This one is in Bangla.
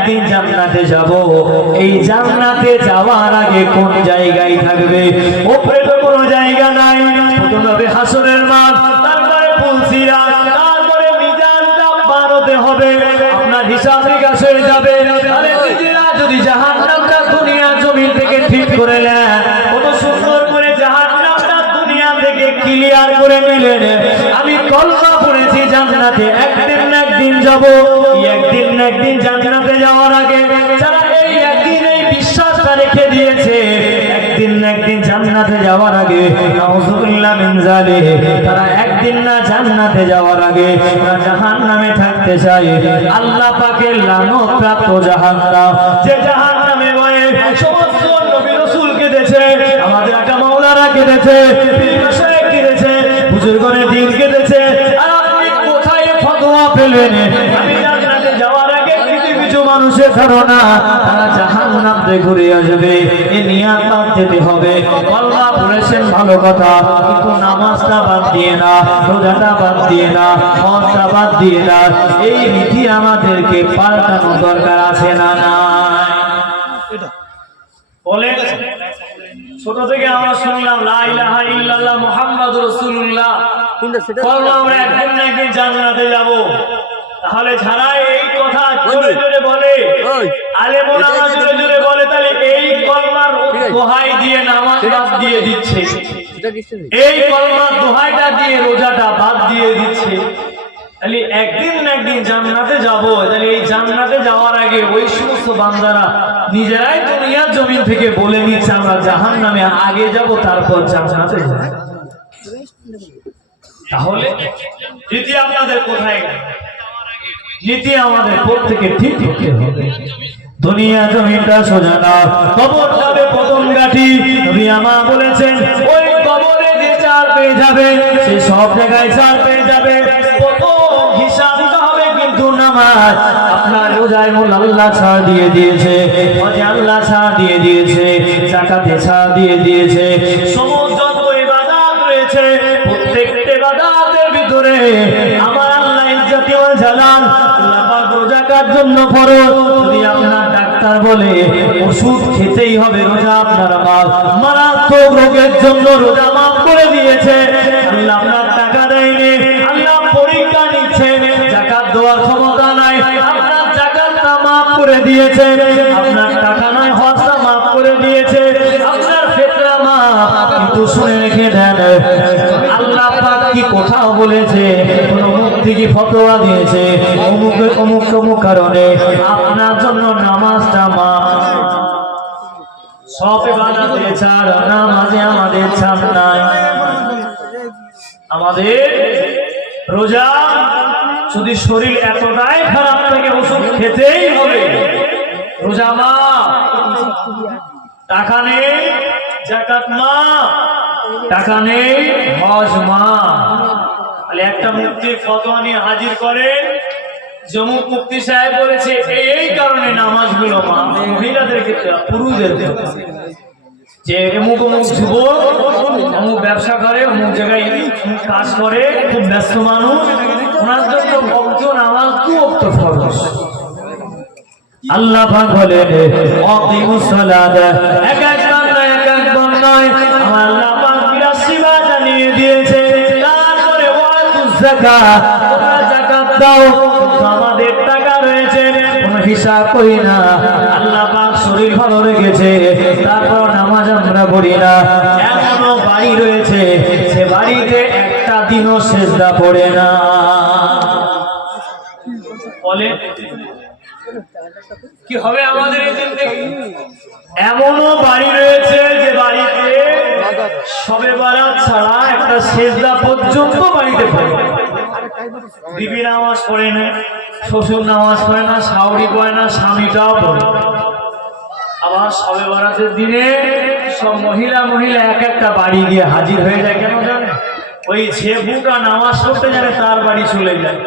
একদিন জান্নাতে যাব। এই জান্নাতে যাওয়ার আগে কোন জায়গায় থাকবে? ওপরে তো কোনো জায়গা নাই। প্রথম হাসনের মাঠ কত সুন্দর করে থেকে করে আমি কল্পনা পড়েছি, জান্নাতে একদিন একদিন যাব। একদিন একদিন জান্নাতে যাওয়ার আগে যারা এই একদিন এই বিশ্বাসটা রেখে দিয়েছে, একদিন না একদিন জান্নাতে যাওয়ার আগে, নাউজুবিল্লাহ মিন জালিহ তারা একদিন না জান্নাতে যাওয়ার আগে তারা জাহান্নামে থাকতে চায়। আল্লাহ পাকের লানত প্রাপ্ত জাহান্নাম। যে জাহান্নামে বয়ে সমস্ত নবী রাসূল কেঁদেছে, আমাদের একটা মাওলানা কেঁদেছে বুজুর্গনের দিন কেঁদেছে, আর আপনি কোথায় ফতোয়া পেলেন? মানুষের ধারণা তারা জাহান্নামে ঘুরে আসবে। এ নিয়াত যেতে হবে। কলমা পড়েছেন ভালো কথা কিন্তু নামাজটা বাদ দিয়ে না রোজাটা বাদ দিয়ে না হজটা বাদ দিয়ে না। এই রীতি আমাদেরকে পাল্টানো দরকার আছে না না বলে ছোট থেকে আমরা শুনলাম লা ইলাহা ইল্লাল্লাহ মুহাম্মাদুর রাসূলুল্লাহ। আমরা একদিন না একদিন জান্নাতে যাব। তাহলে কথা জোরে জোরে বলে। আলে জোরে জোরে বলে তাহলে এই কলমার দোহাই দিয়ে নামাজ বাদ দিয়ে দিচ্ছে। এই কলমার দোহাইটা দিয়ে রোজাটা বাদ দিয়ে দিচ্ছে। তাহলে একদিন না একদিন জান্নাতে যাব। তাহলে এই জান্নাতে যাওয়ার আগে ওই সমস্ত বান্দারা নিজেরাই দুনিয়ার জমিন থেকে বলে নিচ্ছে আমরা জাহান নামে আগে যাব তারপর জান্নাতে যাব। তাহলে নীতি আপনাদের কোথায়? নীতি আমাদের প্রত্যেকে ঠিক করতে হবে। দুনিয়া জমিনটা সোজা না, কবর যাবে প্রথম গাঠি। নবী আমা বলেছেন, ওই কবরে যে চার পেয়ে যাবে, সে সব জায়গায় চার পেয়ে যাবে। প্রথম হিসাব হবে কিন্তু নামাজ। আপনার রোজায় মূল আল্লাহ ছাড় দিয়ে দিয়েছে, হজে আল্লাহ ছাড় দিয়ে দিয়েছে, জাকাতে ছাড় দিয়ে দিয়েছে। সমস্ত ইবাদত রয়েছে, প্রত্যেকটা ইবাদতের ভিতরে আমার আল্লাহ ইজ্জতি ওয়াল জালাল আল্লাহ জন্য ফরজ। যদি আপনার ডাক্তার বলে, ওষুধ খেতেই হবে, রোজা আপনার মাল। মারাত্মক রোগের জন্য রোজা মাফ করে দিয়েছে। আপনার টাকা দেয়নি, আল্লাহ পরীক্ষা নিচ্ছে, জাকাত দেওয়ার ক্ষমতা নাই, আপনার জাকাতটা মাফ করে দিয়েছে, আপনার টাকা নয় হজটা মাফ করে দিয়েছে, আপনার ফেতরা মাফ। কিন্তু শুনে রেখে দেন, আল্লাহ পাক কি কোথাও বলেছে? কোন মুক্তি কি ফতোয়া দিয়েছে। অমুক অমুক অমুক কারণে আপনার জন্য নামাজটা মাফ সব বানাতে ছাড়, নামাজে আমাদের ছাড় নাই। আমাদের রোজা যদি শরীর এতটাই খারাপ থেকে, ওষুধ খেতেই হবে। রোজা মা, টাকা নেই, জাকাত মা, টাকা নেই, হজ মা। একটা ফতোয়া নিয়ে হাজির করে। জমুক মুক্তি সাহেব বলেছে, এই এই কারণে নামাজগুলো মহিলাদের ক্ষেত্রে পুরুষদের যে অমুক অমুক যুবক, অমুক ব্যবসা করে, অমুক জায়গায় কাজ করে, খুব ব্যস্ত মানুষ, ওনার জন্য ভক্ত নামাজ দু অক্ত ফরজ। আল্লাহ অকিমুস সালাত। এক টাকা রয়েছে, কোনো হিসাব করি না। আল্লাহ শরীর ভালো রেখেছে, তারপর নামাজ আমরা পড়ি না। এমনও বাড়ি রয়েছে, সে বাড়িতে একটা দিনও সেজদা পড়ে না। বলে, কি হবে আমাদের এমনও বাড়ি রয়েছে যে বাড়িতে সবে বারাত ছাড়া একটা সেজদা পর্যন্ত বাড়িতে পড়ে। বিবি নামাজ পড়ে না, শ্বশুর নামাজ পড়ে না শাওরি পড়ে না, স্বামীটাও পড়ে আবার সবে বারাতের দিনে সব মহিলা মহিলা এক একটা বাড়ি গিয়ে হাজির হয়ে যায়, কেন জানে ওই যে বুকা নামাজ পড়তে জানে তার বাড়ি চলে যায়।